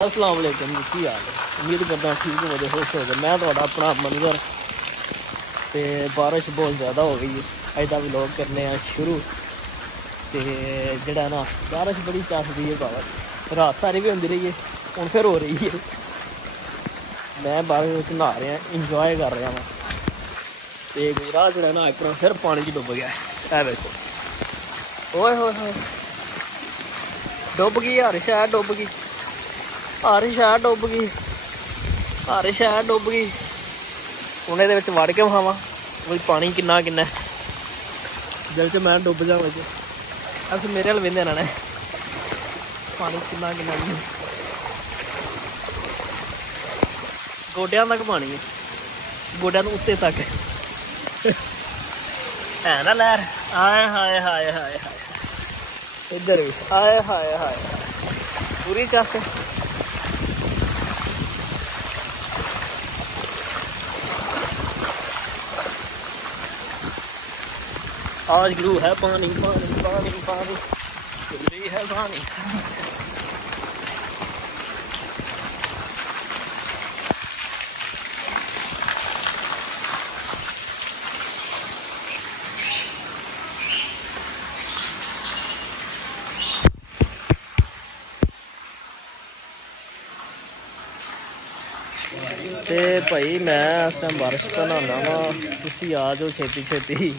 अस्सलाम वालेकुम जी, की हाल है। उम्मीद करता ठीक हो गए, खुश हो गए। मैं थोड़ा अपना मनवर तो बारिश बहुत ज़्यादा हो गई है। अज का व्लॉग करने शुरू। तो जड़ा ना बारिश बड़ी चसदी है बाबा, रात सारी भी होंगी रही है, हूँ फिर हो रही है। मैं बारिश नहा रहा, इंजॉय कर रहा वहाँ। तो गुजरात जरा ना अपना फिर पानी च डुब गया है। देखो ओए होए डुब गई, हर शहर डुब गई, हर शहर डुब गई, हर शहर डुब गई। हूँ ये वड़ के विखावा पानी किन्ना किन्ना दिल च मैं डुब जा। अस मेरे हल वेंदे रहना पानी किन्ना किन्ना गोड्या तक पानी है, गोड्या तो उत्ते तक है ना लहर। हाय हाय हाय हाय हाय इधर भी हाय हाय हाय पूरी चस। आज ग्लू है पानी पानी पानी पानी जल्दी है सानी। ते भाई मैं इस टाइम बारिश तो नहाना वा, तुसी आ जाओ छेती छेती।